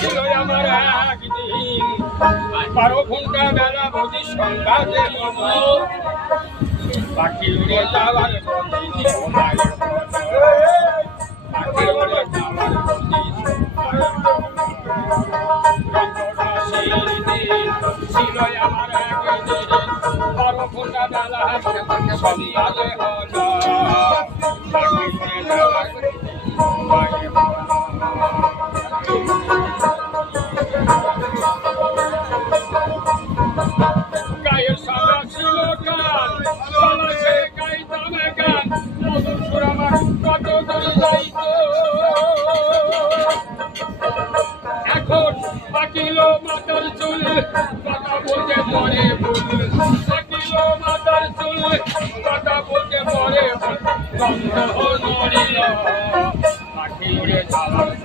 ছিল আমার একদিন 12 ঘন্টা বেলা বুঝি সন্ধ্যাতে মতো পাখি উড়ে যাওয়ার বন্দি পাখি উড়ে যাওয়ার বন্দি ছিল আমার একদিন 12 ঘন্টা বেলা সন্ধ্যাতে হলো পাখি উড়ে যাওয়ার গায়ের সাদা ছিল গান সে গাইতাম গান মধুর সুর আমার কত দূর যাইত এখন পাকিল মাতার চুল কথা বলতে মরে ভুল পাকিল মাতার চুল কথা বলতে মরে ভুল গন্ধ নড়িল পাখি উড়ে যাওয়ার